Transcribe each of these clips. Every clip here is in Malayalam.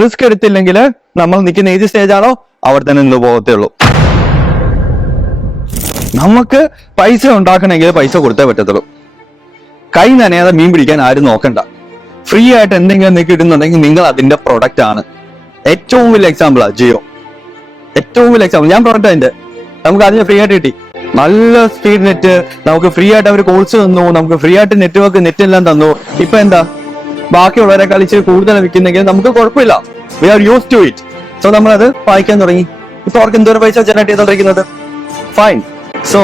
റിസ്ക് എടുത്തില്ലെങ്കിൽ നമ്മൾ നിൽക്കുന്ന ഏത് സ്റ്റേജാണോ അവിടെ തന്നെ നിന്ന് പോകത്തേ ഉള്ളൂ. നമുക്ക് പൈസ ഉണ്ടാക്കണമെങ്കിൽ പൈസ കൊടുത്തേ പറ്റത്തുള്ളൂ. കൈ നനയാതെ മീൻ പിടിക്കാൻ ആരും നോക്കണ്ട. ഫ്രീ ആയിട്ട് എന്തെങ്കിലും നിങ്ങൾക്ക് ഇടുന്നുണ്ടെങ്കിൽ നിങ്ങൾ അതിന്റെ പ്രൊഡക്റ്റ് ആണ്. ഏറ്റവും വലിയ എക്സാമ്പിളാ ജിയോ. ഏറ്റവും വലിയ എക്സാമ്പിൾ ഞാൻ പ്രൊഡക്റ്റ് അതിന്റെ. നമുക്ക് അതിന് ഫ്രീ ആയിട്ട് കിട്ടി. നല്ല സ്പീഡ് നെറ്റ് നമുക്ക് ഫ്രീ ആയിട്ട് അവർ കോഴ്സ് തന്നു, നമുക്ക് ഫ്രീ ആയിട്ട് നെറ്റ് എല്ലാം തന്നു. ഇപ്പൊ എന്താ ബാക്കിയുള്ളവരെ കളിച്ച് കൂടുതൽ വിൽക്കുന്നെങ്കിൽ നമുക്ക് കുഴപ്പമില്ല. We are use to it. So നമ്മളത് വായിക്കാൻ തുടങ്ങി. ഇപ്പൊ അവർക്ക് എന്തോരം പൈസ ജനറേറ്റ് ചെയ്തോണ്ടിരിക്കുന്നത്. ഫൈൻ. സോ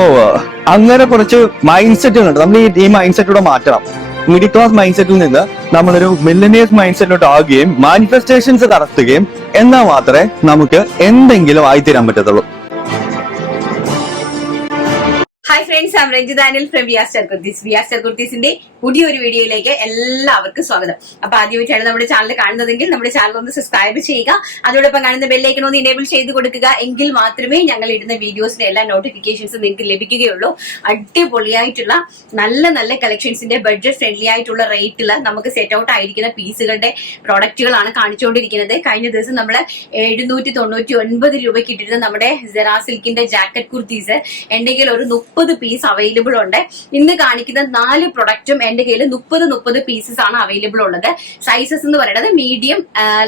അങ്ങനെ കുറച്ച് മൈൻഡ് സെറ്റുകളുണ്ട്. നമ്മൾ ഈ മൈൻഡ് സെറ്റൂടെ മാറ്റണം. മിഡിൽ ക്ലാസ് മൈൻഡ് സെറ്റിൽ നിന്ന് നമ്മളൊരു മില്ലനിയേഴ്സ് മൈൻഡ് സെറ്റിലോട്ട് ആവുകയും മാനിഫെസ്റ്റേഷൻസ് നടത്തുകയും എന്നാൽ മാത്രമേ നമുക്ക് എന്തെങ്കിലും ആയിത്തീരാൻ പറ്റത്തുള്ളൂ. Hi friends, I am Ranjitha Anil from we are star kurtis. We are star കുർത്തീസിന്റെ പുതിയൊരു വീഡിയോയിലേക്ക് എല്ലാവർക്കും സ്വാഗതം. അപ്പൊ ആദ്യമായിട്ടാണ് നമ്മുടെ ചാനൽ കാണുന്നതെങ്കിൽ നമ്മുടെ ചാനൽ ഒന്ന് സബ്സ്ക്രൈബ് ചെയ്യുക. അതോടൊപ്പം കാണുന്ന ബെല്ലൈക്കൺ ഒന്ന് ഇനേബിൾ ചെയ്ത് കൊടുക്കുക. എങ്കിൽ മാത്രമേ ഞങ്ങൾ ഇടുന്ന വീഡിയോസിന്റെ എല്ലാ നോട്ടിഫിക്കേഷൻസും നിങ്ങൾക്ക് ലഭിക്കുകയുള്ളൂ. അടിപൊളിയായിട്ടുള്ള നല്ല നല്ല കളക്ഷൻസിന്റെ ബഡ്ജറ്റ് ഫ്രണ്ട്ലി ആയിട്ടുള്ള റേറ്റിൽ നമുക്ക് സെറ്റ് ഔട്ട് ആയിരിക്കുന്ന പീസുകളുടെ പ്രോഡക്റ്റുകളാണ് കാണിച്ചുകൊണ്ടിരിക്കുന്നത്. കഴിഞ്ഞ ദിവസം നമ്മൾ 799 രൂപയ്ക്ക് ഇട്ടിരുന്ന നമ്മുടെ സെറാ സിൽക്കിന്റെ ജാക്കറ്റ് കുർത്തീസ് എന്റെ കയ്യിൽ ഒരു 30 പീസ് അവൈലബിൾ ഉണ്ട്. ഇന്ന് കാണിക്കുന്ന 4 പ്രൊഡക്റ്റും എന്റെ കയ്യിൽ 30 പീസസ് ആണ് അവൈലബിൾ ഉള്ളത്. സൈസസ് എന്ന് പറയുന്നത് medium,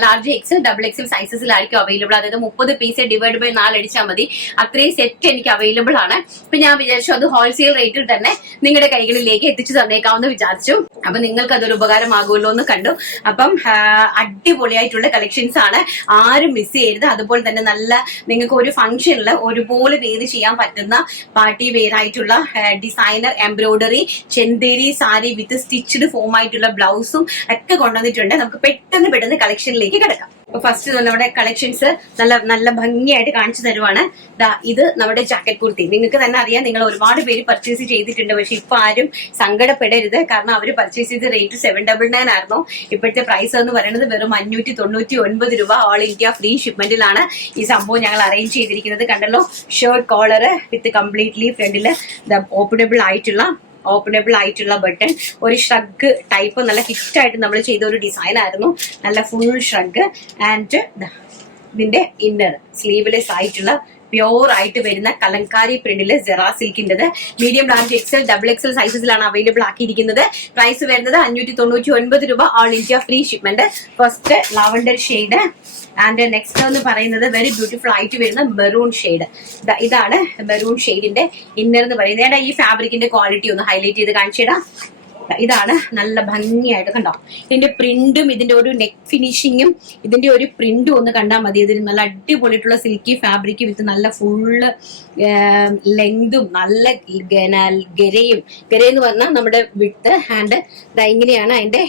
large, XL, double XL സൈസസിലായിരിക്കും അവൈലബിൾ. അതായത് 30 പീസ് ഡിവൈഡ് ബൈ 4 അടിച്ചാൽ മതി. അത്രയും സെറ്റ് എനിക്ക് അവൈലബിൾ ആണ്. അപ്പൊ ഞാൻ വിചാരിച്ചു അത് ഹോൾസെയിൽ റേറ്റിൽ തന്നെ നിങ്ങളുടെ കൈകളിലേക്ക് എത്തിച്ചു തന്നേക്കാമെന്ന് വിചാരിച്ചു. അപ്പൊ നിങ്ങൾക്ക് അതൊരു ഉപകാരമാകുമല്ലോ എന്ന് കണ്ടു. അപ്പം അടിപൊളിയായിട്ടുള്ള കളക്ഷൻസ് ആണ്, ആരും മിസ് ചെയ്യരുത്. അതുപോലെ തന്നെ നല്ല നിങ്ങൾക്ക് ഒരു ഫംഗ്ഷനിൽ ഒരുപോലെ വെയർ ചെയ്യാൻ പറ്റുന്ന പാർട്ടി വെയർ ആയിട്ടുള്ള ഡിസൈനർ എംബ്രോയിഡറി ചെന്തേരി സാരി വിത്ത് സ്റ്റിച്ച്ഡ് ഫോം ആയിട്ടുള്ള ബ്ലൗസും ഒക്കെ കൊണ്ടുവന്നിട്ടുണ്ട്. നമുക്ക് പെട്ടെന്ന് കളക്ഷനിലേക്ക് കിടക്കാം. അപ്പൊ ഫസ്റ്റ് നമ്മുടെ കളക്ഷൻസ് നല്ല ഭംഗിയായിട്ട് കാണിച്ചു തരുവാണ്. ഇത് നമ്മുടെ ജാക്കറ്റ് കുർത്തി. നിങ്ങൾക്ക് തന്നെ അറിയാം, നിങ്ങൾ ഒരുപാട് പേര് പർച്ചേസ് ചെയ്തിട്ടുണ്ട്. പക്ഷെ ഇപ്പൊ ആരും സങ്കടപ്പെടരുത്. കാരണം അവര് പർച്ചേസ് ചെയ്ത റേറ്റ് 799 ആയിരുന്നു. ഇപ്പോഴത്തെ പ്രൈസ് എന്ന് പറയുന്നത് വെറും 599 രൂപ. ഓൾ ഇന്ത്യ ഫ്രീ ഷിപ്മെന്റിലാണ് ഈ സംഭവം ഞങ്ങൾ അറേഞ്ച് ചെയ്തിരിക്കുന്നത്. കണ്ടല്ലോ, ഷർട്ട് കോളർ വിത്ത് കംപ്ലീറ്റ്ലി ഫ്രണ്ടില് ഓപ്പണബിൾ ആയിട്ടുള്ള ബട്ടൺ, ഒരു ഷ്രഗ് ടൈപ്പ് നല്ല ഹിറ്റായിട്ട് നമ്മൾ ചെയ്ത ഒരു ഡിസൈൻ ആയിരുന്നു. നല്ല ഫുൾ ഷ്രഗ് ആൻഡ് ഇതിന്റെ ഇന്നർ സ്ലീവ്ലെസ് ആയിട്ടുള്ള പ്യോർ ആയിട്ട് വരുന്ന കലങ്കാരി പ്രിന്റില് സെറാ സിൽക്കിൻ്റെത് medium, large, XL, double XL സൈസസിലാണ് അവൈലബിൾ ആക്കിയിരിക്കുന്നത്. പ്രൈസ് വരുന്നത് 599 രൂപ. All India free shipment. First lavender shade and next എന്ന് പറയുന്നത് വെരി ബ്യൂട്ടിഫുൾ ആയിട്ട് വരുന്ന മെറൂൺ ഷെയ്ഡ്. ഇതാണ് മെറൂൺ ഷെയ്ഡിന്റെ ഇന്നർ എന്ന് പറയുന്നത്. ഈ ഫാബ്രിക്കിന്റെ ക്വാളിറ്റി ഒന്ന് ഹൈലൈറ്റ് ചെയ്ത് കാണിച്ചിടാം. ഇതാണ് നല്ല ഭംഗിയായിട്ട് കണ്ടോ. ഇതിന്റെ പ്രിന്റും ഇതിന്റെ ഒരു നെക്ക് ഫിനിഷിങ്ങും ഇതിന്റെ ഒരു പ്രിന്റും ഒന്ന് കണ്ടാൽ മതി. ഇതിന് നല്ല അടിപൊളിയായിട്ടുള്ള സിൽക്കി ഫാബ്രിക് വിത്ത് നല്ല ഫുള്ള് ലെങ്തും നല്ല ഗരയെന്ന് പറഞ്ഞാൽ നമ്മുടെ വിട്ട് ഹാൻഡ്. ഇങ്ങനെയാണ് അതിന്റെ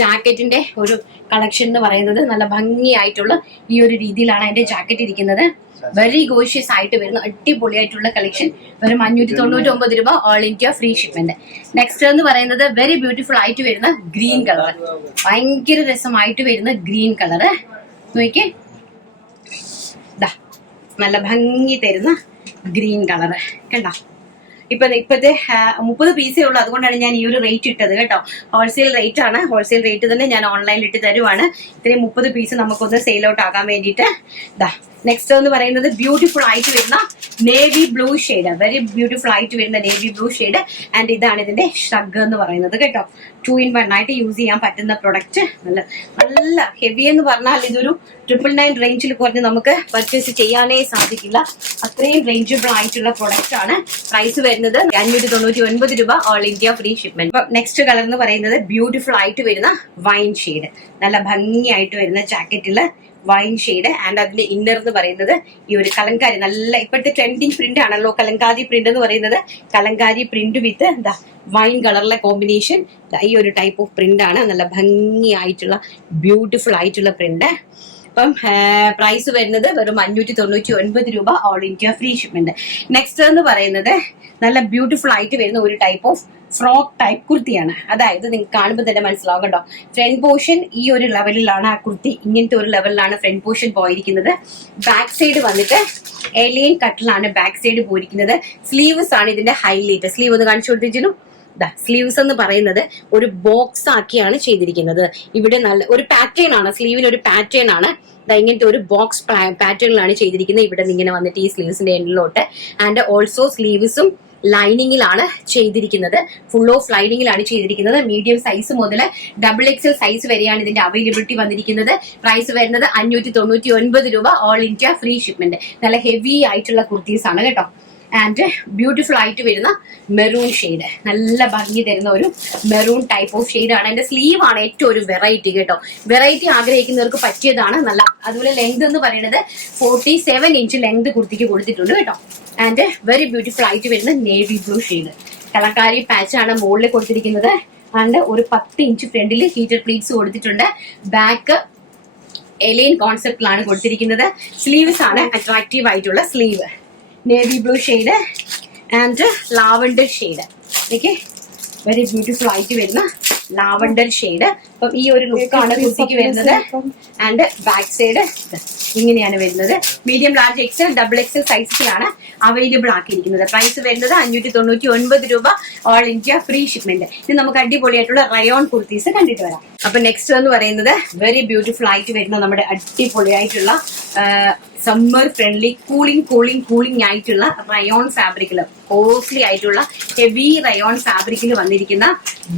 ജാക്കറ്റിന്റെ ഒരു കളക്ഷൻ എന്ന് പറയുന്നത്. നല്ല ഭംഗിയായിട്ടുള്ള ഈ ഒരു രീതിയിലാണ് അതിന്റെ ജാക്കറ്റ് ഇരിക്കുന്നത്. വെരി ഗോഷ്യസ് ആയിട്ട് വരുന്ന അടിപൊളിയായിട്ടുള്ള കളക്ഷൻ. വെറും 599 രൂപ. All India free shipment. Next എന്ന് പറയുന്നത് വെരി ബ്യൂട്ടിഫുൾ ആയിട്ട് വരുന്ന ഗ്രീൻ കളർ. ഭയങ്കര രസമായിട്ട് വരുന്ന ഗ്രീൻ കളറ് നോക്കിയേ. നല്ല ഭംഗി തരുന്ന ഗ്രീൻ കളറ് കണ്ടോ. ഇപ്പത്തെ 30 പീസേ ഉള്ളൂ. അതുകൊണ്ടാണ് ഞാൻ ഈ ഒരു റേറ്റ് ഇട്ടത് കേട്ടോ. ഹോൾസെയിൽ റേറ്റ് ആണ്. ഹോൾസെയിൽ റേറ്റ് തന്നെ ഞാൻ ഓൺലൈനിൽ ഇട്ട് തരുവാണ്. ഇത്രയും 30 പീസ് നമുക്കൊന്ന് സെയിൽ ഔട്ട് ആകാൻ വേണ്ടിയിട്ട്. നെക്സ്റ്റ് എന്ന് പറയുന്നത് ബ്യൂട്ടിഫുൾ ആയിട്ട് വരുന്ന navy blue shade. Very beautiful ആയിട്ട് വരുന്ന നേവി ബ്ലൂ ഷെയ്ഡ് ആൻഡ് ഇതാണ് ഇതിന്റെ ഷ്രഗ് എന്ന് പറയുന്നത് കേട്ടോ. 2-in-1 ആയിട്ട് യൂസ് ചെയ്യാൻ പറ്റുന്ന പ്രൊഡക്റ്റ്. നല്ല ഹെവി എന്ന് പറഞ്ഞാൽ ഇതൊരു 999 റേഞ്ചിൽ കുറഞ്ഞ് നമുക്ക് പർച്ചേസ് ചെയ്യാനേ സാധിക്കില്ല. അത്രയും റേഞ്ചബിൾ ആയിട്ടുള്ള പ്രൊഡക്റ്റ് ആണ്. പ്രൈസ് വരുന്നത് 599 രൂപ. All India free shipment. Next colour എന്ന് പറയുന്നത് ബ്യൂട്ടിഫുൾ ആയിട്ട് വരുന്ന വൈൻ ഷെയ്ഡ്. നല്ല ഭംഗിയായിട്ട് വരുന്ന ജാക്കറ്റില് വൈൻ ഷെയ്ഡ് ആൻഡ് അതിന്റെ ഇന്നർ എന്ന് പറയുന്നത് ഈ ഒരു കലങ്കാരി. നല്ല ഇപ്പോഴത്തെ ട്രെൻഡിങ് പ്രിന്റ് ആണല്ലോ കലങ്കാരി പ്രിന്റ് എന്ന് പറയുന്നത്. കലങ്കാരി പ്രിന്റ് വിത്ത് വൈൻ കളറിലെ കോമ്പിനേഷൻ. ഈ ഒരു ടൈപ്പ് ഓഫ് പ്രിന്റ് ആണ്. നല്ല ഭംഗിയായിട്ടുള്ള ബ്യൂട്ടിഫുൾ ആയിട്ടുള്ള പ്രിന്റ്. അപ്പം പ്രൈസ് വരുന്നത് വെറും 599 രൂപ. All India free shipment. Next എന്ന് പറയുന്നത് നല്ല ബ്യൂട്ടിഫുൾ ആയിട്ട് വരുന്ന ഒരു ടൈപ്പ് ഓഫ് ഫ്രോക്ക് ടൈപ്പ് കുർത്തിയാണ്. അതായത് നിങ്ങൾക്ക് കാണുമ്പോൾ തന്നെ മനസ്സിലാവും കേട്ടോ. ഫ്രണ്ട് പോർഷൻ ഈ ഒരു ലെവലിലാണ് ആ കുർത്തി. ഇങ്ങനത്തെ ഒരു ലെവലിലാണ് ഫ്രണ്ട് പോർഷൻ പോയിരിക്കുന്നത്. ബാക്ക് സൈഡ് വന്നിട്ട് എലിയൻ കട്ടിലാണ് ബാക്ക് സൈഡ് പോയിരിക്കുന്നത്. സ്ലീവ്സ് ആണ് ഇതിന്റെ ഹൈലൈറ്റ്. സ്ലീവ് ഒന്ന് കാണിച്ചു കൊടുത്തിരുന്നു. സ്ലീവ്സ് എന്ന് പറയുന്നത് ഒരു ബോക്സ് ആക്കിയാണ് ചെയ്തിരിക്കുന്നത്. ഇവിടെ നല്ല ഒരു പാറ്റേൺ ആണ്, സ്ലീവിന് ഒരു പാറ്റേൺ ആണ്. ഇങ്ങനത്തെ ഒരു ബോക്സ് പാറ്റേണിലാണ് ചെയ്തിരിക്കുന്നത്. ഇവിടെ ഇങ്ങനെ വന്നിട്ട് ഈ സ്ലീവ്സിന്റെ എൻഡിലോട്ട് ആൻഡ് ഓൾസോ സ്ലീവ്സും ലൈനിങ്ങിലാണ് ചെയ്തിരിക്കുന്നത്. ഫുൾ ഓഫ് ലൈനിങ്ങിലാണ് ചെയ്തിരിക്കുന്നത്. മീഡിയം സൈസ് മുതൽ XXL സൈസ് വരെയാണ് ഇതിന്റെ അവൈലബിലിറ്റി വന്നിരിക്കുന്നത്. പ്രൈസ് വരുന്നത് 599 രൂപ. All India free shipment. നല്ല ഹെവി ആയിട്ടുള്ള കുർത്തീസ് ആണ് കേട്ടോ. ആൻഡ് ബ്യൂട്ടിഫുൾ ആയിട്ട് വരുന്ന മെറൂൺ ഷെയ്ഡ്, നല്ല ഭംഗി തരുന്ന ഒരു മെറൂൺ ടൈപ്പ് ഓഫ് ഷെയ്ഡ് ആണ്. എന്റെ സ്ലീവ് ആണ് ഏറ്റവും ഒരു വെറൈറ്റി കേട്ടോ. വെറൈറ്റി ആഗ്രഹിക്കുന്നവർക്ക് പറ്റിയതാണ്. നല്ല അതുപോലെ ലെങ്ത് എന്ന് പറയുന്നത് 47 ഇഞ്ച് ലെങ്ത് കുർത്തിക്ക് കൊടുത്തിട്ടുണ്ട് കേട്ടോ. ആൻഡ് വെരി ബ്യൂട്ടിഫുൾ ആയിട്ട് വരുന്ന navy blue shade, kalamkari patch ആണ് മുകളിൽ കൊടുത്തിരിക്കുന്നത്. ആൻഡ് ഒരു 10 ഇഞ്ച് ഫ്രണ്ടിൽ ഹീറ്റഡ് പ്ലീറ്റ്സ് കൊടുത്തിട്ടുണ്ട്. ബാക്ക് എലൈൻ കോൺസെപ്റ്റിലാണ് കൊടുത്തിരിക്കുന്നത്. സ്ലീവ്സ് ആണ് അട്രാക്റ്റീവ് ആയിട്ടുള്ള sleeve, navy blue shade and lavender shade. Okay, very beautiful ആയിട്ട് വരുന്ന ലാവൻഡർ ഷെയ്ഡ്. അപ്പം ഈ ഒരു ലുക്കാണ് കുർത്തിക്ക് വരുന്നത്. ആൻഡ് ബാക്ക് സൈഡ് ഇങ്ങനെയാണ് വരുന്നത്. മീഡിയം, ലാർജ്, XL, XXL സൈസിലാണ് അവൈലബിൾ ആക്കിയിരിക്കുന്നത്. പ്രൈസ് വരുന്നത് 599 രൂപ. All India free shipment. ഇത് നമുക്ക് അടിപൊളിയായിട്ടുള്ള റയോൺ കുർത്തീസ് കണ്ടിട്ട് വരാം. അപ്പൊ നെക്സ്റ്റ് എന്ന് പറയുന്നത് വെരി ബ്യൂട്ടിഫുൾ ആയിട്ട് വരുന്ന നമ്മുടെ അടിപൊളിയായിട്ടുള്ള സമ്മർ ഫ്രണ്ട്ലി കൂളിംഗ് ആയിട്ടുള്ള റയോൺ ഫാബ്രിക്കില്, കോസ്റ്റ്ലി ആയിട്ടുള്ള ഹെവി റയോൺ ഫാബ്രിക്കിൽ വന്നിരിക്കുന്ന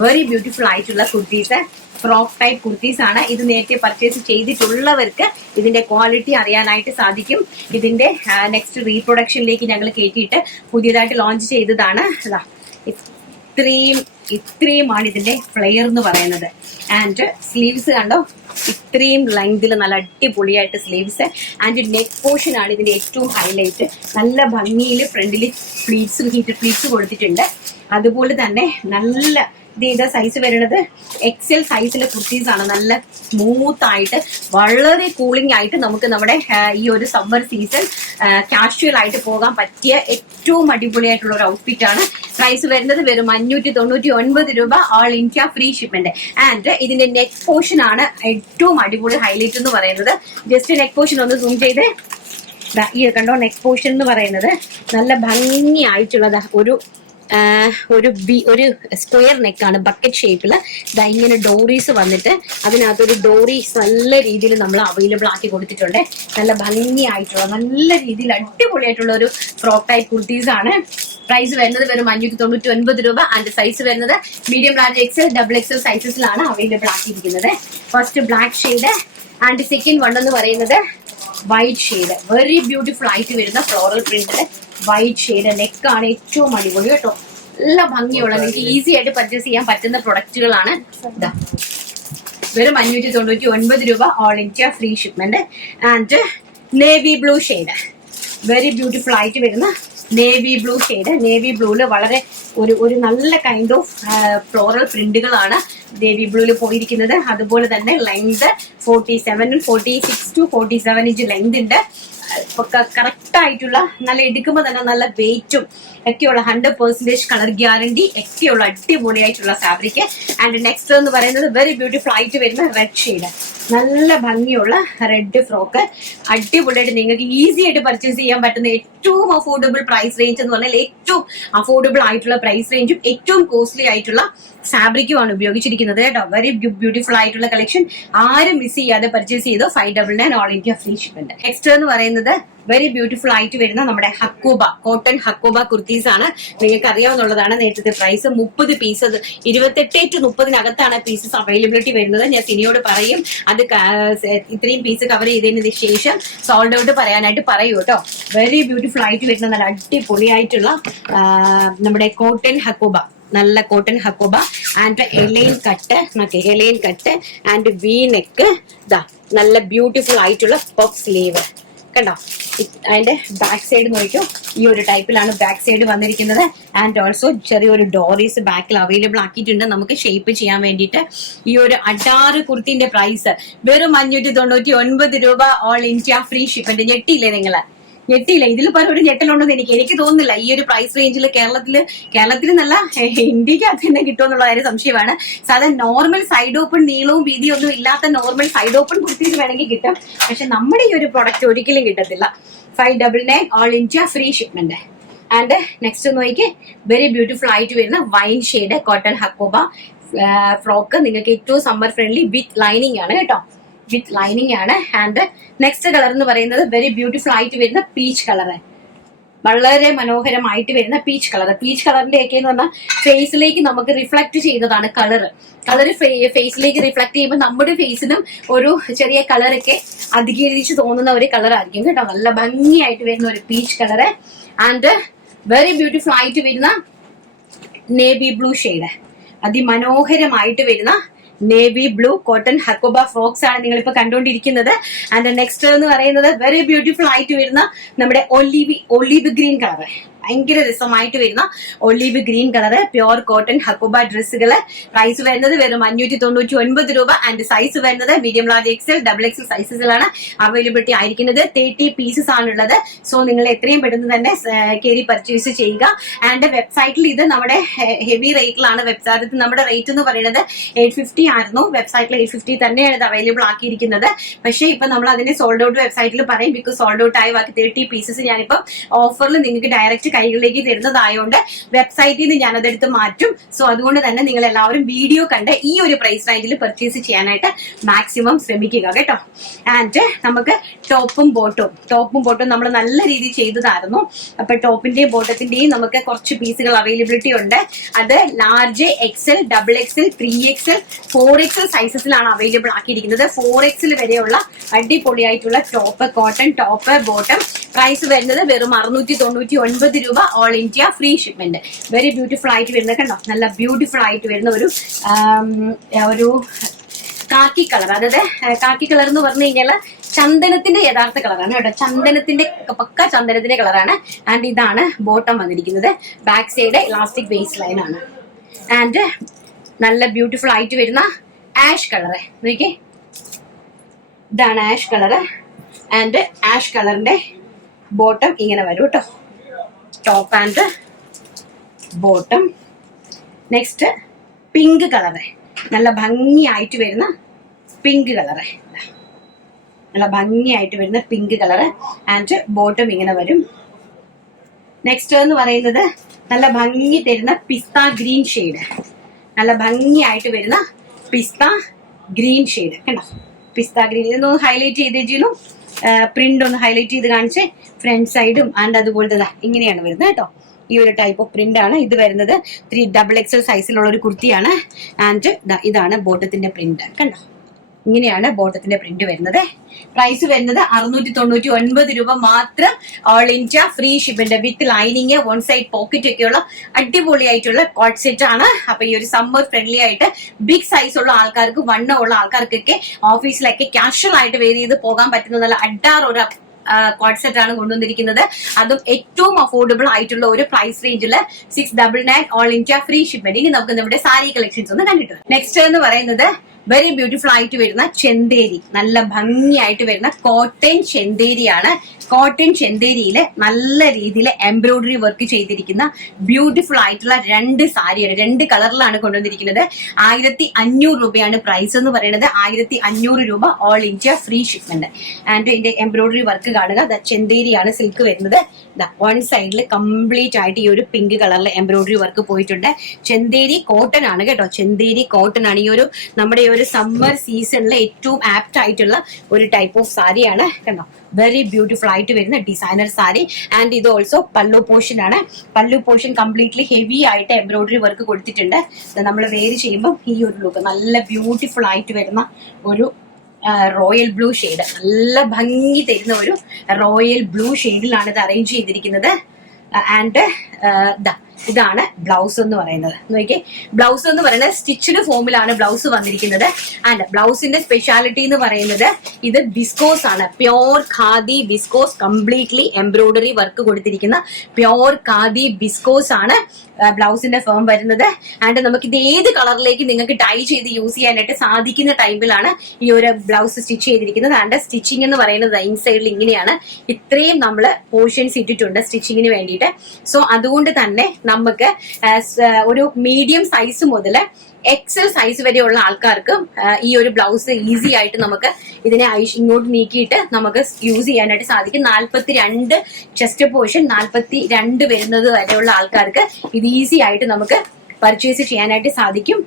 വെരി ബ്യൂട്ടിഫുൾ ആയിട്ടുള്ള കുർത്തീസ്, ഫ്രോക്ക് ടൈപ്പ് കുർത്തീസ് ആണ്. ഇത് നേരത്തെ പർച്ചേസ് ചെയ്തിട്ടുള്ളവർക്ക് ഇതിന്റെ ക്വാളിറ്റി അറിയാനായിട്ട് സാധിക്കും. ഇതിന്റെ നെക്സ്റ്റ് റീപ്രൊഡക്ഷനിലേക്ക് ഞങ്ങൾ കയറ്റിയിട്ട് പുതിയതായിട്ട് ലോഞ്ച് ചെയ്തതാണ്. ഇത്രയുമാണ് ഇതിന്റെ ഫ്ലെയർ എന്ന് പറയുന്നത്. ആൻഡ് സ്ലീവ്സ് കണ്ടോ, ഇത്രയും ലെങ്തിൽ നല്ല അടിപൊളിയായിട്ട് സ്ലീവ്സ്. ആൻഡ് നെക്ക് പോർഷൻ ആണ് ഇതിന്റെ ഏറ്റവും ഹൈലൈറ്റ്. നല്ല ഭംഗിയിൽ ഫ്രണ്ടിൽ പ്ലീറ്റ്സ്, ഹീറ്റഡ് പ്ലീറ്റ്സ് കൊടുത്തിട്ടുണ്ട്. അതുപോലെ തന്നെ നല്ല ഇത് സൈസ് വരുന്നത് XL സൈസിലെ കുർത്തീസ് ആണ്. നല്ല സ്മൂത്ത് ആയിട്ട് വളരെ കൂളിംഗ് ആയിട്ട് നമുക്ക് നമ്മുടെ ഈ ഒരു സമ്മർ സീസൺ കാഷ്വൽ ആയിട്ട് പോകാൻ പറ്റിയ ഏറ്റവും അടിപൊളിയായിട്ടുള്ള ഒരു ഔട്ട്ഫിറ്റ് ആണ്. പ്രൈസ് വരുന്നത് വെറും 599 രൂപ. All India free shipment. And ഇതിന്റെ നെക്ക് പോർഷൻ ആണ് ഏറ്റവും അടിപൊളി ഹൈലൈറ്റ് എന്ന് പറയുന്നത്. ജസ്റ്റ് നെക്ക് പോർഷൻ ഒന്ന് സൂം ചെയ്ത് ഈ കണ്ടോ, നെക്ക് പോർഷൻ എന്ന് പറയുന്നത് നല്ല ഭംഗിയായിട്ടുള്ളത് ഒരു സ്ക്വയർ നെക്കാണ്, ബക്കറ്റ് ഷേപ്പില്. ഇങ്ങനെ ഡോറീസ് വന്നിട്ട് അതിനകത്തൊരു ഡോറീസ് നല്ല രീതിയിൽ നമ്മൾ അവൈലബിൾ ആക്കി കൊടുത്തിട്ടുണ്ട്. നല്ല ഭംഗിയായിട്ടുള്ള നല്ല രീതിയിൽ അടിപൊളിയായിട്ടുള്ള ഒരു ഫ്രോക്ക് ടൈപ്പ് കുർത്തീസ് ആണ്. പ്രൈസ് വരുന്നത് വെറും 599 രൂപ. ആൻഡ് സൈസ് വരുന്നത് മീഡിയം, ലാർജ്, XL, XXL സൈസസിലാണ് അവൈലബിൾ ആക്കിയിരിക്കുന്നത്. First black shade and second one എന്ന് പറയുന്നത് വൈറ്റ് ഷെയ്ഡ്. വെരി ബ്യൂട്ടിഫുൾ ആയിട്ട് വരുന്ന ഫ്ലോറൽ പ്രിന്റില് വൈറ്റ് ഷെയ്ഡ്. നെക്കാണ് ഏറ്റവും അടിപൊളി കേട്ടോ. നല്ല ഭംഗിയുള്ള, നിങ്ങൾക്ക് ഈസി ആയിട്ട് പർച്ചേസ് ചെയ്യാൻ പറ്റുന്ന പ്രൊഡക്റ്റുകളാണ്. ഇതാ വെറും 599 രൂപ. All India free shipment. And navy blue shade, very beautiful ആയിട്ട് വരുന്ന നേവി ബ്ലൂ ഷെയ്ഡ്. നേവി ബ്ലൂല് വളരെ ഒരു നല്ല കൈൻഡ് ഓഫ് ഫ്ലോറൽ പ്രിന്റുകളാണ് നേവി ബ്ലൂല് പോയിരിക്കുന്നത്. അതുപോലെ തന്നെ ലെങ്ത് 47 46 to 47 ഇഞ്ച് ലെങ്ത് ഉണ്ട്. കറക്റ്റ് ആയിട്ടുള്ള നല്ല എടുക്കുമ്പോൾ തന്നെ നല്ല വെയിറ്റും ഒക്കെയുള്ള 100% കളർ ഗ്യാരണ്ടി ഒക്കെയുള്ള അടിപൊളിയായിട്ടുള്ള ഫാബ്രിക്. ആൻഡ് നെക്സ്റ്റ് എന്ന് പറയുന്നത് വെരി ബ്യൂട്ടിഫുൾ ആയിട്ട് വരുന്ന റെഡ് ഷെയ്ഡ്. നല്ല ഭംഗിയുള്ള റെഡ് ഫ്രോക്ക്. അടിപൊളിയായിട്ട് നിങ്ങൾക്ക് ഈസി ആയിട്ട് പർച്ചേസ് ചെയ്യാൻ പറ്റുന്ന ഏറ്റവും അഫോർഡബിൾ പ്രൈസ് റേഞ്ച് എന്ന് പറഞ്ഞാൽ ഏറ്റവും അഫോർഡബിൾ ആയിട്ടുള്ള പ്രൈസ് റേഞ്ചും ഏറ്റവും കോസ്റ്റ്ലി ആയിട്ടുള്ള ഫാബ്രിക്കുമാണ് ഉപയോഗിച്ചിരിക്കുന്നത് കേട്ടോ. വെരി ബ്യൂട്ടിഫുൾ ആയിട്ടുള്ള കളക്ഷൻ. ആരും മിസ് ചെയ്യാതെ പർച്ചേസ് ചെയ്തോ. 599 all India free shipment. Next എന്ന് പറയുന്നത് വെരി ബ്യൂട്ടിഫുൾ ആയിട്ട് വരുന്ന നമ്മുടെ ഹക്കോബ, കോട്ടൺ ഹക്കോബ കുർത്തീസ് ആണ്. നിങ്ങൾക്ക് അറിയാവുന്നതാണ് നേരത്തെ price. 30 piece, 28 to 30 pieces availability വരുന്നത്. ഞാൻ സിനിയോട് പറയും അത് ഇത്രയും പീസ് കവർ ചെയ്തതിന് ശേഷം സോൾഡ് ഔട്ട് പറയാനായിട്ട് പറയൂ കേട്ടോ. വെരി ബ്യൂട്ടിഫുൾ ആയിട്ട് വരുന്ന നല്ല അടിപൊളിയായിട്ടുള്ള നമ്മുടെ കോട്ടൺ ഹക്കോബ, നല്ല cotton hakoba and A-line cut and we neck. നല്ല ബ്യൂട്ടിഫുൾ ആയിട്ടുള്ള പഫ് സ്ലീവ് കണ്ടോ. അതിന്റെ ബാക്ക് സൈഡ് നോക്കിയോ, ഈ ഒരു ടൈപ്പിലാണ് ബാക്ക് സൈഡ് വന്നിരിക്കുന്നത്. ആൻഡ് ഓൾസോ ചെറിയൊരു ഡോറീസ് ബാക്കിൽ അവൈലബിൾ ആക്കിയിട്ടുണ്ട് നമുക്ക് ഷേപ്പ് ചെയ്യാൻ വേണ്ടിയിട്ട്. ഈ ഒരു അഡാറ് കുർത്തിന്റെ പ്രൈസ് വെറും 599 രൂപ. All India free shipment. ഞെട്ടിയില്ലേ നിങ്ങള്? ഞെട്ടിയില്ല? ഇതിൽ പറഞ്ഞ ഒരു ഞെട്ടലുണ്ടെന്ന് എനിക്ക് തോന്നുന്നില്ല. ഈ ഒരു പ്രൈസ് റേഞ്ചിൽ കേരളത്തിൽ നല്ല ഇന്ത്യക്കകത്ത് തന്നെ കിട്ടുമെന്നുള്ള കാര്യം സംശയമാണ്. സാധാരണ നോർമൽ സൈഡ് ഓപ്പൺ നീളവും വീതിയും ഒന്നും ഇല്ലാത്ത നോർമൽ സൈഡ് ഓപ്പൺ കുർത്തീസ് വേണമെങ്കിൽ കിട്ടും. പക്ഷെ നമ്മുടെ ഈ ഒരു പ്രൊഡക്റ്റ് ഒരിക്കലും കിട്ടത്തില്ല. 599 all India free shipment. And next നോക്കി വെരി ബ്യൂട്ടിഫുൾ ആയിട്ട് വരുന്ന wine shade cotton hakoba frock. നിങ്ങൾക്ക് ഏറ്റവും സമ്മർ ഫ്രണ്ട്ലി വിത്ത് ലൈനിങ് ആണ് കേട്ടോ, വിത്ത് ലൈനിങ് ആണ്. ആൻഡ് നെക്സ്റ്റ് കളർ എന്ന് പറയുന്നത് വെരി ബ്യൂട്ടിഫുൾ ആയിട്ട് വരുന്ന പീച്ച് കളർ, വളരെ മനോഹരമായിട്ട് വരുന്ന പീച്ച് കളർ. പീച്ച് കളറിന്റെ ഒക്കെ എന്ന് പറഞ്ഞാൽ ഫേസിലേക്ക് നമുക്ക് റിഫ്ലക്ട് ചെയ്യുന്നതാണ് കളർ ഫേസിലേക്ക് റിഫ്ലക്ട് ചെയ്യുമ്പോൾ നമ്മുടെ ഫേസിനും ഒരു ചെറിയ കളറൊക്കെ അധികരിച്ച് തോന്നുന്ന ഒരു കളർ ആയിരിക്കും കേട്ടോ. നല്ല ഭംഗിയായിട്ട് വരുന്ന ഒരു peach colour. And very beautiful ആയിട്ട് വരുന്ന നേവി ബ്ലൂ ഷെയ്ഡ്, അതിമനോഹരമായിട്ട് വരുന്ന navy blue cotton hakoba frocks ആണ് നിങ്ങളിപ്പോ കണ്ടുകൊണ്ടിരിക്കുന്നത്. ആൻഡ് നെക്സ്റ്റ് എന്ന് പറയുന്നത് വെരി ബ്യൂട്ടിഫുൾ ആയിട്ട് വരുന്ന നമ്മുടെ ഒലീവ് ഗ്രീൻ കളർ, ഭയങ്കര രസമായിട്ട് വരുന്ന olive green colour pure cotton hakoba ഡ്രസ്സുകൾ. പ്രൈസ് വരുന്നത് വെറും 599 രൂപ. ആൻഡ് സൈസ് വരുന്നത് medium large XL double XL സൈസസിലാണ് അവൈലബിലിറ്റി ആയിരിക്കുന്നത്. 30 പീസസ് ആണുള്ളത്. സോ നിങ്ങൾ എത്രയും പെട്ടെന്ന് തന്നെ കയറി പർച്ചേസ് ചെയ്യുക. ആൻഡ് വെബ്സൈറ്റിൽ ഇത് നമ്മുടെ ഹെവി റേറ്റിലാണ്. വെബ്സൈറ്റിൽ നമ്മുടെ റേറ്റ് എന്ന് പറയുന്നത് 850 ആയിരുന്നു. വെബ്സൈറ്റിൽ 850 തന്നെയാണ് ഇത് അവൈലബിൾ ആക്കിയിരിക്കുന്നത്. പക്ഷേ ഇപ്പൊ നമ്മൾ അതിനെ സോൾഡ് ഔട്ട് വെബ്സൈറ്റിൽ പറയും, ബിക്കോസ് സോൾഡ് ഔട്ട് ആയി ബാക്കി 30 പീസസ് ഞാനിപ്പോ ഓഫറിൽ നിങ്ങൾക്ക് ഡയറക്റ്റ് കൈകളിലേക്ക് തരുന്നതായോണ്ട് വെബ്സൈറ്റിൽ നിന്ന് ഞാൻ അതെടുത്ത് മാറ്റും. സോ അതുകൊണ്ട് തന്നെ നിങ്ങൾ എല്ലാവരും വീഡിയോ കണ്ട് ഈ ഒരു പ്രൈസ് റേഞ്ചിൽ പർച്ചേസ് ചെയ്യാനായിട്ട് മാക്സിമം ശ്രമിക്കുക കേട്ടോ. ആൻഡ് നമുക്ക് ടോപ്പും ബോട്ടും നമ്മൾ നല്ല രീതിയിൽ ചെയ്തതായിരുന്നു. അപ്പൊ ടോപ്പിന്റെയും ബോട്ടത്തിന്റെയും നമുക്ക് കുറച്ച് പീസുകൾ അവൈലബിലിറ്റി ഉണ്ട്. അത് large XL double XL 3XL 4XL സൈസസിലാണ് അവൈലബിൾ ആക്കിയിരിക്കുന്നത്. 4XL വരെയുള്ള അടിപൊളിയായിട്ടുള്ള top, cotton top bottom. Price വരുന്നത് വെറും 699 രൂപ. All India free shipment. Very beautiful ആയിട്ട് വരുന്ന കണ്ടോ, നല്ല ബ്യൂട്ടിഫുൾ ആയിട്ട് വരുന്ന ഒരു കാക്കി കളർ. അതായത് കാക്കി കളർ എന്ന് പറഞ്ഞു കഴിഞ്ഞാൽ ചന്ദനത്തിന്റെ യഥാർത്ഥ കളറാണ് കേട്ടോ, ചന്ദനത്തിന്റെ പക്ക ചന്ദനത്തിന്റെ കളറാണ്. ആൻഡ് ഇതാണ് ബോട്ടം വന്നിരിക്കുന്നത്. Back side elastic base line ആണ്. ആൻഡ് നല്ല ബ്യൂട്ടിഫുൾ ആയിട്ട് വരുന്ന ആഷ് കളർ നോക്കിയേ, ഇതാണ് ആഷ് കളർ. ആൻഡ് ആഷ് കളറിന്റെ ബോട്ടം ഇങ്ങനെ വരും കേട്ടോ, top and bottom. Next pink colour, നല്ല ഭംഗിയായിട്ട് വരുന്ന പിങ്ക് കളറ്, നല്ല ഭംഗിയായിട്ട് വരുന്ന പിങ്ക് കളറ്. ആൻഡ് ബോട്ടം ഇങ്ങനെ വരും. നെക്സ്റ്റ് എന്ന് പറയുന്നത് നല്ല ഭംഗി തരുന്ന പിസ്ത ഗ്രീൻ ഷെയ്ഡ്, നല്ല ഭംഗിയായിട്ട് വരുന്ന പിസ്ത ഗ്രീൻ ഷെയ്ഡ് കണ്ടോ. പിസ്ത ഗ്രീൻ ഇതൊന്ന് ഹൈലൈറ്റ് ചെയ്ത് ചെയ്യുന്നു, പ്രിന്റ് ഒന്ന് ഹൈലൈറ്റ് ചെയ്ത് കാണിച്ച് ഫ്രണ്ട് സൈഡും. ആൻഡ് അതുപോലത്തെ ഇങ്ങനെയാണ് വരുന്നത് കേട്ടോ. ഈ ഒരു ടൈപ്പ് ഓഫ് പ്രിന്റ് ആണ് ഇത് വരുന്നത്. 3XL സൈസിലുള്ള ഒരു കുർത്തിയാണ്. ആൻഡ് ഇതാണ് ബോട്ടത്തിന്റെ പ്രിന്റ് കണ്ടോ, ഇങ്ങനെയാണ് ബോട്ടത്തിന്റെ പ്രിന്റ് വരുന്നത്. പ്രൈസ് വരുന്നത് 699 രൂപ മാത്രം. ഓൾ ഇന്ത്യ ഫ്രീ ഷിപ്പിന്റെ with lining, one side pocket ഒക്കെയുള്ള അടിപൊളിയായിട്ടുള്ള കോട്ട് സെറ്റ് ആണ്. അപ്പൊ ഈ ഒരു സമ്മർ ഫ്രണ്ട്ലി ആയിട്ട് ബിഗ് സൈസ് ഉള്ള ആൾക്കാർക്ക്, വണ്ണമുള്ള ആൾക്കാർക്കൊക്കെ ഓഫീസിലൊക്കെ കാഷ്വൽ ആയിട്ട് വെയർ ചെയ്ത് പോകാൻ പറ്റുന്ന നല്ല അഡാർ ഒരു കോട്ട് സെറ്റ് ആണ് കൊണ്ടുവന്നിരിക്കുന്നത്. അതും ഏറ്റവും അഫോർഡബിൾ ആയിട്ടുള്ള ഒരു പ്രൈസ് റേഞ്ചിൽ 699 ഓൾ ഇന്ത്യ ഫ്രീ ഷിപ്മെന്റ്. ഇനി നമുക്ക് നമ്മുടെ സാരി കളക്ഷൻസ് ഒന്ന് കണ്ടിട്ട് വരാം. നെക്സ്റ്റ് എന്ന് പറയുന്നത് വെരി ബ്യൂട്ടിഫുൾ ആയിട്ട് വരുന്ന ചെന്തേരി, നല്ല ഭംഗിയായിട്ട് വരുന്ന കോട്ടൺ ചെന്തേരിയാണ്. കോട്ടൺ ചെന്തേരിയില് നല്ല രീതിയിൽ എംബ്രോയിഡറി വർക്ക് ചെയ്തിരിക്കുന്ന ബ്യൂട്ടിഫുൾ ആയിട്ടുള്ള രണ്ട് സാരിയാണ്, രണ്ട് കളറിലാണ് കൊണ്ടുവന്നിരിക്കുന്നത്. 1500 രൂപയാണ് പ്രൈസ് എന്ന് പറയുന്നത്. 1500 രൂപ all India free shipment. And ഇതിന്റെ എംബ്രോയിഡറി വർക്ക് കാണുക, ചെന്തേരിയാണ് സിൽക്ക് വരുന്നത്. വൺ സൈഡിൽ കംപ്ലീറ്റ് ആയിട്ട് ഈ ഒരു പിങ്ക് കളറിൽ എംബ്രോയിഡറി വർക്ക് പോയിട്ടുണ്ട്. ചെന്തേരി കോട്ടൺ ആണ് കേട്ടോ, ചെന്തേരി കോട്ടൺ ആണ്. ഈ ഒരു നമ്മുടെ ഈ ഒരു സമ്മർ സീസണിലെ ഏറ്റവും ആപ്റ്റ് ആയിട്ടുള്ള ഒരു ടൈപ്പ് ഓഫ് സാരിയാണ് കണ്ടോ. വെരി ബ്യൂട്ടിഫുൾ ആയിട്ട് വരുന്ന ഡിസൈനർ സാരി. ആൻഡ് ഇത് ഓൾസോ പല്ലു പോർഷൻ ആണ്. പല്ലു പോർഷൻ കംപ്ലീറ്റ്ലി ഹെവി ആയിട്ട് എംബ്രോയിഡറി വർക്ക് കൊടുത്തിട്ടുണ്ട്. നമ്മൾ വെയർ ചെയ്യുമ്പോൾ ഈ ഒരു ലുക്ക് നല്ല ബ്യൂട്ടിഫുൾ ആയിട്ട് വരുന്ന ഒരു റോയൽ ബ്ലൂ ഷെയ്ഡ്, നല്ല ഭംഗി തരുന്ന ഒരു റോയൽ ബ്ലൂ ഷെയ്ഡിലാണ് ഇത് അറേഞ്ച് ചെയ്തിരിക്കുന്നത്. ആൻഡ് ഇതാണ് ബ്ലൗസ് എന്ന് പറയുന്നത്. നോക്കിയേ, ബ്ലൗസ് എന്ന് പറയുന്നത് സ്റ്റിച്ച്ഡ് ഫോമിലാണ് ബ്ലൗസ് വന്നിരിക്കുന്നത്. ആൻഡ് ബ്ലൗസിന്റെ സ്പെഷ്യാലിറ്റി എന്ന് പറയുന്നത് ഇത് വിസ്കോസ് ആണ്, pure khadi viscose, completely embroidery work കൊടുത്തിരിക്കുന്ന പ്യോർ ഖാദി വിസ്കോസ് ആണ് ബ്ലൗസിന്റെ ഫോം വരുന്നത്. ആൻഡ് നമുക്ക് ഇത് ഏത് കളറിലേക്ക് നിങ്ങൾക്ക് ടൈ ചെയ്ത് യൂസ് ചെയ്യാനായിട്ട് സാധിക്കുന്ന ടൈപ്പിലാണ് ഈ ഒരു ബ്ലൗസ് സ്റ്റിച്ച് ചെയ്തിരിക്കുന്നത്. ആൻഡ് സ്റ്റിച്ചിങ് എന്ന് പറയുന്നത് ഇൻസൈഡിൽ ഇങ്ങനെയാണ്, ഇത്രയും നമ്മൾ പോർഷൻസ് ഇട്ടിട്ടുണ്ട് സ്റ്റിച്ചിങ്ങിന് വേണ്ടിയിട്ട്. സോ അതുകൊണ്ട് തന്നെ നമുക്ക് ഒരു മീഡിയം സൈസ് മുതൽ എക്സൽ സൈസ് വരെയുള്ള ആൾക്കാർക്ക് ഈ ഒരു ബ്ലൗസ് ഈസി ആയിട്ട് നമുക്ക് ഇതിനെ ഇങ്ങോട്ട് നീക്കിയിട്ട് നമുക്ക് യൂസ് ചെയ്യാനായിട്ട് സാധിക്കും. 42 ചെസ്റ്റ് പോർഷൻ 42 വരുന്നത് വരെയുള്ള ആൾക്കാർക്ക് ഇത് ഈസി ആയിട്ട് നമുക്ക് പർച്ചേസ് ചെയ്യാനായിട്ട് സാധിക്കും.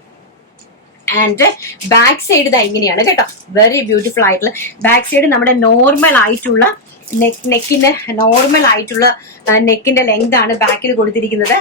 ആൻഡ് ബാക്ക് സൈഡ് ഇതാ ഇങ്ങനെയാണ് കേട്ടോ, വെരി ബ്യൂട്ടിഫുൾ ആയിട്ടുള്ള ബാക്ക് സൈഡ്. നമ്മുടെ നോർമൽ ആയിട്ടുള്ള നെക്കിന്റെ നോർമൽ ആയിട്ടുള്ള നെക്കിന്റെ ലെങ്ത് ആണ് ബാക്കിൽ കൊടുത്തിരിക്കുന്നത്.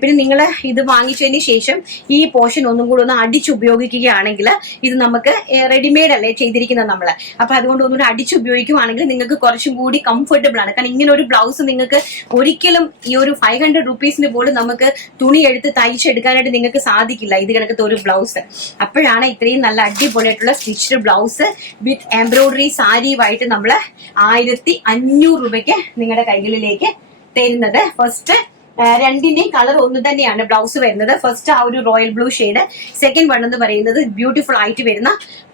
പിന്നെ നിങ്ങൾ ഇത് വാങ്ങിച്ചതിന് ശേഷം ഈ പോർഷൻ ഒന്നും കൂടി ഒന്ന് അടിച്ചുപയോഗിക്കുകയാണെങ്കിൽ ഇത് നമുക്ക് റെഡിമെയ്ഡ് അല്ലേ ചെയ്തിരിക്കുന്നത് നമ്മള്, അപ്പൊ അതുകൊണ്ട് ഒന്നുകൂടി അടിച്ചുപയോഗിക്കുകയാണെങ്കിൽ നിങ്ങൾക്ക് കുറച്ചും കൂടി കംഫർട്ടബിൾ ആണ്. കാരണം ഇങ്ങനെ ഒരു ബ്ലൗസ് നിങ്ങൾക്ക് ഒരിക്കലും ഈ ഒരു 500 റുപ്പീസിന് പോലും നമുക്ക് തുണി എടുത്ത് തയ്ച്ചെടുക്കാനായിട്ട് നിങ്ങൾക്ക് സാധിക്കില്ല ഇത് കിടക്കത്തെ ഒരു ബ്ലൗസ്. അപ്പോഴാണ് ഇത്രയും നല്ല അടിപൊളിയായിട്ടുള്ള സ്റ്റിച്ച്ഡ് ബ്ലൗസ് വിത്ത് എംബ്രോയിഡറി സാരിയുമായിട്ട് നമ്മൾ 1500 രൂപയ്ക്ക് നിങ്ങളുടെ കൈകളിലേക്ക് തരുന്നത്. ഫസ്റ്റ് രണ്ടിന്റെയും കളർ ഒന്ന് തന്നെയാണ് ബ്ലൗസ് വരുന്നത്. ഫസ്റ്റ് ആ ഒരു royal blue shade, second one എന്ന് പറയുന്നത് ബ്യൂട്ടിഫുൾ ആയിട്ട് വരുന്ന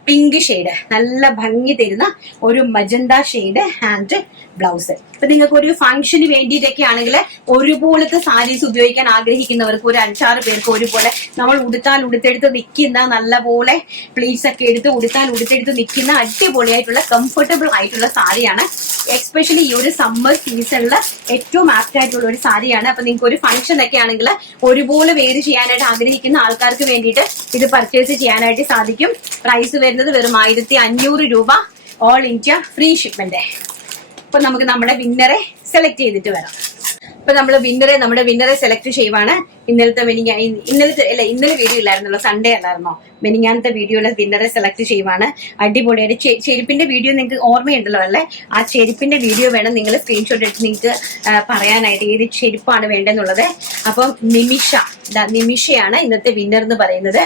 പിങ്ക് ഷെയ്ഡ്, നല്ല ഭംഗി തരുന്ന ഒരു മജന്ത ഷെയ്ഡ് ആൻഡ് ബ്ലൗസ്. ഇപ്പൊ നിങ്ങൾക്ക് ഒരു ഫംഗ്ഷന് വേണ്ടിയിട്ടൊക്കെ ആണെങ്കിൽ ഒരുപോലത്തെ സാരീസ് ഉപയോഗിക്കാൻ ആഗ്രഹിക്കുന്നവർക്ക് ഒരു 5-6 പേർക്ക് ഒരുപോലെ നമ്മൾ ഉടുത്തെടുത്ത് നിൽക്കുന്ന നല്ലപോലെ പ്ലീറ്റ്സ് ഒക്കെ എടുത്ത് ഉടുത്തെടുത്ത് നിൽക്കുന്ന അടിപൊളിയായിട്ടുള്ള കംഫർട്ടബിൾ ആയിട്ടുള്ള സാരിയാണ്. എക്സ്പെഷ്യലി ഈ ഒരു സമ്മർ സീസണിൽ ഏറ്റവും ആപ്റ്റ് ആയിട്ടുള്ള ഒരു സാരിയാണ്. അപ്പൊ നിങ്ങൾക്ക് ഒരു ഫംഗ്ഷൻ ഒക്കെ ആണെങ്കിൽ ഒരുപോലെ വെയർ ചെയ്യാനായിട്ട് ആഗ്രഹിക്കുന്ന ആൾക്കാർക്ക് വേണ്ടിയിട്ട് ഇത് പർച്ചേസ് ചെയ്യാനായിട്ട് സാധിക്കും. പ്രൈസ് വരുന്നത് വെറും 1500 രൂപ, ഓൾ ഇന്ത്യ ഫ്രീ ഷിപ്മെന്റ്. അപ്പൊ നമുക്ക് നമ്മുടെ വിന്നറെ സെലക്ട് ചെയ്തിട്ട് വരാം. അപ്പൊ നമ്മുടെ വിന്നറെ സെലക്ട് ചെയ്യുവാണ്. ഇന്നലെ വീഡിയോ ഇല്ലായിരുന്നല്ലോ, സൺഡേ അല്ലായിരുന്നോ, മെനിങ്ങാനത്തെ വീഡിയോയിലെ വിന്നറെ സെലക്ട് ചെയ്യുവാണ്. അടിപൊളിയായിട്ട് ചെരുപ്പിന്റെ വീഡിയോ നിങ്ങൾക്ക് ഓർമ്മയുണ്ടല്ലോ അല്ലെ, ആ ചെരുപ്പിന്റെ വീഡിയോ വേണം നിങ്ങൾ സ്ക്രീൻഷോട്ട് എടുത്ത് നിങ്ങൾക്ക് പറയാനായിട്ട് ഏത് ചെരുപ്പാണ് വേണ്ടെന്നുള്ളത്. അപ്പം നിമിഷയാണ് ഇന്നത്തെ വിന്നർ എന്ന് പറയുന്നത്.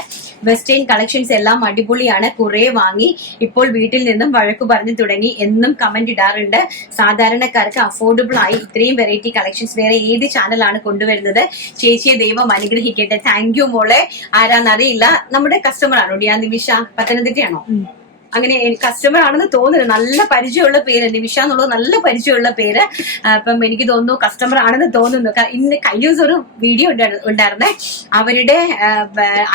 വെസ്റ്റേൺ കളക്ഷൻസ് എല്ലാം അടിപൊളിയാണ്, കുറെ വാങ്ങി, ഇപ്പോൾ വീട്ടിൽ നിന്നും വഴക്കു പറഞ്ഞു തുടങ്ങി എന്നും കമന്റ് ഇടാറുണ്ട്. സാധാരണക്കാർക്ക് അഫോർഡബിൾ ആയി ഇത്രയും വെറൈറ്റി കളക്ഷൻസ് വേറെ ഏത് ചാനലാണ് കൊണ്ടുവരുന്നത്? ചേച്ചിയെ ദൈവം അനുഗ്രഹിക്കട്ടെ. താങ്ക് യു മോളെ. ആരാന്നറിയില്ല, നമ്മുടെ കസ്റ്റമർ ആണോ ഡിയാ നിമിഷ? പത്തനംതിട്ടയാണോ? അങ്ങനെ കസ്റ്റമർ ആണെന്ന് തോന്നുന്നു. നല്ല പരിചയമുള്ള പേര്, നിമിഷ എന്നുള്ളത് നല്ല പരിചയമുള്ള പേര്. അപ്പം എനിക്ക് തോന്നുന്നു കസ്റ്റമർ ആണെന്ന് തോന്നുന്നു. ഇന്ന് കഴിഞ്ഞ ദിവസം ഒരു വീഡിയോ ഉണ്ടായിരുന്നേ, അവരുടെ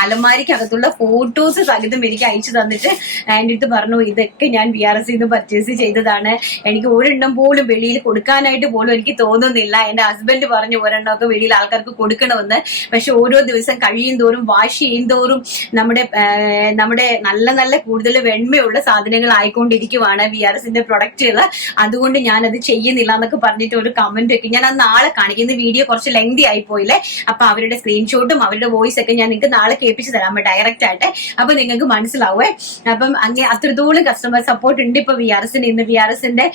അലമാരിക്കകത്തുള്ള ഫോട്ടോസ് സഹിതം എനിക്ക് അയച്ചു തന്നിട്ട് എൻ്റെ അടുത്ത് പറഞ്ഞു, ഇതൊക്കെ ഞാൻ BRS നിന്ന് പർച്ചേസ് ചെയ്തതാണ്, എനിക്ക് ഒരെണ്ണം പോലും വെളിയിൽ കൊടുക്കാനായിട്ട് പോലും എനിക്ക് തോന്നുന്നില്ല. എന്റെ ഹസ്ബൻഡ് പറഞ്ഞു ഒരെണ്ണമൊക്കെ വെളിയിൽ ആൾക്കാർക്ക് കൊടുക്കണമെന്ന്. പക്ഷെ ഓരോ ദിവസം കഴിയും തോറും വാഷ് ചെയ്യും തോറും നമ്മുടെ നല്ല നല്ല കൂടുതൽ വെണ്മയുള്ള സാധനങ്ങൾ ആയിക്കൊണ്ടിരിക്കുവാണ് BRSന്റെ പ്രൊഡക്റ്റുകൾ. അതുകൊണ്ട് ഞാനത് ചെയ്യുന്നില്ല എന്നൊക്കെ പറഞ്ഞിട്ട് ഒരു കമന്റ് ഒക്കെ ഞാൻ അത് നാളെ കാണിക്കുന്ന വീഡിയോ കുറച്ച് ലെങ്തി ആയി പോയില്ലേ. അപ്പൊ അവരുടെ സ്ക്രീൻഷോട്ടും അവരുടെ വോയിസ് ഒക്കെ ഞാൻ നിങ്ങൾക്ക് നാളെ കേൾപ്പിച്ച് തരാം ഡയറക്റ്റ് ആയിട്ട്. അപ്പൊ നിങ്ങൾക്ക് മനസ്സിലാവേ. അപ്പം അങ്ങനെ അത്രത്തോളം കസ്റ്റമർ സപ്പോർട്ട് ഉണ്ട് ഇപ്പൊ BRSന്. ഇന്ന് BRSന്റെ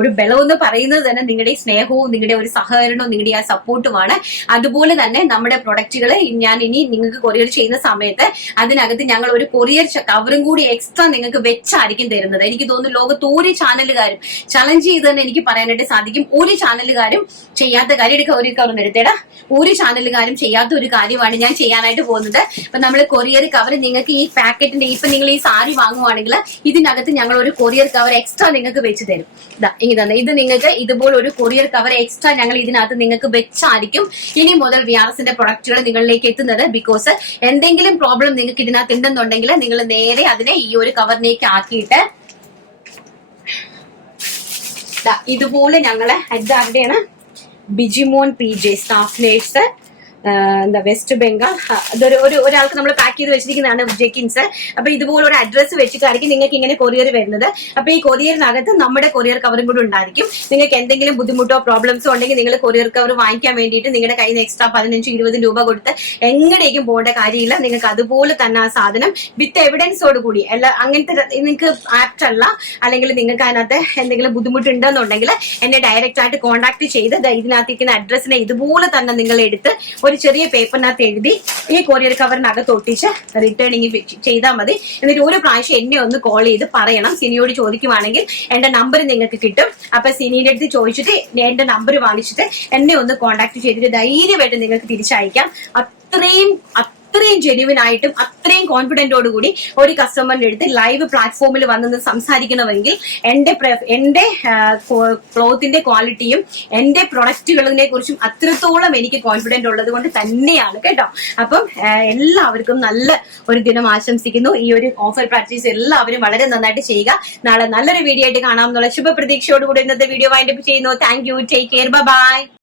ഒരു ബലം എന്ന് പറയുന്നത് തന്നെ നിങ്ങളുടെ ഈ സ്നേഹവും നിങ്ങളുടെ ഒരു സഹകരണവും നിങ്ങളുടെ ആ സപ്പോർട്ടുമാണ്. അതുപോലെ തന്നെ നമ്മുടെ പ്രൊഡക്റ്റുകൾ ഞാൻ ഇനി നിങ്ങൾക്ക് കൊറിയർ ചെയ്യുന്ന സമയത്ത് അതിനകത്ത് ഞങ്ങൾ ഒരു കൊറിയർ കവറും കൂടി എക്സ്ട്രാ നിങ്ങൾക്ക് വെച്ചായിരിക്കും തരുന്നത്. എനിക്ക് തോന്നുന്നു ലോകത്ത് ഒരു ചാനലുകാരും ചലഞ്ച് ചെയ്ത് തന്നെ എനിക്ക് പറയാനായിട്ട് സാധിക്കും, ഒരു ചാനലുകാരും ചെയ്യാത്ത കാര്യം. എടുക്കുക ഒരു കവർ എടുത്തേടാ, ഒരു ചാനലുകാരും ചെയ്യാത്ത ഒരു കാര്യമാണ് ഞാൻ ചെയ്യാനായിട്ട് പോകുന്നത്. അപ്പൊ നമ്മൾ കൊറിയർ കവർ നിങ്ങൾക്ക് ഈ പാക്കറ്റിന്റെ ഇപ്പൊ നിങ്ങൾ ഈ സാരി വാങ്ങുവാണെങ്കിൽ ഇതിനകത്ത് ഞങ്ങൾ ഒരു കൊറിയർ കവർ എക്സ്ട്രാ നിങ്ങൾക്ക് വെച്ച് തരും. ഇങ്ങനെ ഇത് നിങ്ങൾക്ക് ഇതുപോലെ ഒരു കൊറിയർ കവർ എക്സ്ട്രാ ഞങ്ങൾ ഇതിനകത്ത് നിങ്ങൾക്ക് വെച്ചായിരിക്കും ഇനി മുതൽ BRSന്റെ പ്രൊഡക്റ്റുകൾ നിങ്ങളിലേക്ക് എത്തുന്നത്. ബിക്കോസ് എന്തെങ്കിലും പ്രോബ്ലം നിങ്ങൾക്ക് ഇതിനകത്ത് ഉണ്ടെന്നുണ്ടെങ്കിൽ നിങ്ങൾ നേരെ അതിനെ ഈ ഒരു കവറിലേക്ക് ആക്കിയിട്ട് ഇതുപോലെ ഞങ്ങള് ഇതാരുടെയാണ്, Bijimon PJ staff nurse, West Bengal. അതൊരു ഒരാൾക്ക് നമ്മൾ പാക്ക് ചെയ്ത് വെച്ചിരിക്കുന്നതാണ് ജെക്കിൻസ്. അപ്പൊ ഇതുപോലെ ഒരു അഡ്രസ്സ് വെച്ചിട്ടായിരിക്കും നിങ്ങൾക്ക് ഇങ്ങനെ കൊറിയർ വരുന്നത്. അപ്പൊ ഈ കൊറിയറിനകത്ത് നമ്മുടെ കൊറിയർ കവറും കൂടെ ഉണ്ടായിരിക്കും. നിങ്ങൾക്ക് എന്തെങ്കിലും ബുദ്ധിമുട്ടോ പ്രോബ്ലംസോ ഉണ്ടെങ്കിൽ നിങ്ങൾ കൊറിയർ കവർ വാങ്ങിക്കാൻ വേണ്ടിയിട്ട് നിങ്ങളുടെ കയ്യിൽ നിന്ന് എക്സ്ട്രാ 15-20 രൂപ കൊടുത്ത് എങ്ങടേക്കും പോകേണ്ട കാര്യമില്ല. നിങ്ങൾക്ക് അതുപോലെ തന്നെ ആ സാധനം വിത്ത് എവിഡൻസോട് കൂടി അല്ല, അങ്ങനത്തെ നിങ്ങൾക്ക് ആപ്റ്റ് അല്ല അല്ലെങ്കിൽ നിങ്ങൾക്ക് അതിനകത്ത് എന്തെങ്കിലും ബുദ്ധിമുട്ടുണ്ടെന്നുണ്ടെങ്കിൽ എന്നെ ഡയറക്റ്റ് ആയിട്ട് കോൺടാക്ട് ചെയ്ത് ഇതിനകത്തിരിക്കുന്ന അഡ്രസ്സിനെ ഇതുപോലെ തന്നെ നിങ്ങൾ എടുത്ത് ഒരു ചെറിയ പേപ്പറിനകത്ത് എഴുതി ഈ കൊറിയർ കവറിനകത്ത് ഒട്ടിച്ച് റിട്ടേണിങ് ചെയ്താൽ മതി. എന്നിട്ട് ഒരു പ്രാവശ്യം എന്നെ ഒന്ന് കോൾ ചെയ്ത് പറയണം. സിനിയോട് ചോദിക്കുവാണെങ്കിൽ എന്റെ നമ്പർ നിങ്ങൾക്ക് കിട്ടും. അപ്പൊ സിനിയുടെ അടുത്ത് ചോദിച്ചിട്ട് എന്റെ നമ്പർ വാങ്ങിച്ചിട്ട് എന്നെ ഒന്ന് കോൺടാക്ട് ചെയ്തിട്ട് ധൈര്യമായിട്ട് നിങ്ങൾക്ക് തിരിച്ചയക്കാം. അത്രയും ജെന്യുവിൻ ആയിട്ടും അത്രയും കോൺഫിഡന്റോട് കൂടി ഒരു കസ്റ്റമറിന്റെ അടുത്ത് ലൈവ് പ്ലാറ്റ്ഫോമിൽ വന്ന് സംസാരിക്കണമെങ്കിൽ എന്റെ ക്ലോത്തിന്റെ ക്വാളിറ്റിയും എന്റെ പ്രൊഡക്റ്റുകളെ കുറിച്ചും അത്രത്തോളം എനിക്ക് കോൺഫിഡന്റ് ഉള്ളത് കൊണ്ട് തന്നെയാണ് കേട്ടോ. അപ്പം എല്ലാവർക്കും നല്ല ഒരു ദിനം ആശംസിക്കുന്നു. ഈ ഒരു ഓഫർ പ്രാക്ടീസ് എല്ലാവരും വളരെ നന്നായിട്ട് ചെയ്യുക. നാളെ നല്ലൊരു വീഡിയോ ആയിട്ട് കാണാമെന്നുള്ള ശുഭപ്രതീക്ഷയോടുകൂടി ഇന്നത്തെ വീഡിയോ വൈൻഡപ്പ് ചെയ്യുന്നു. Thank you, take care, by.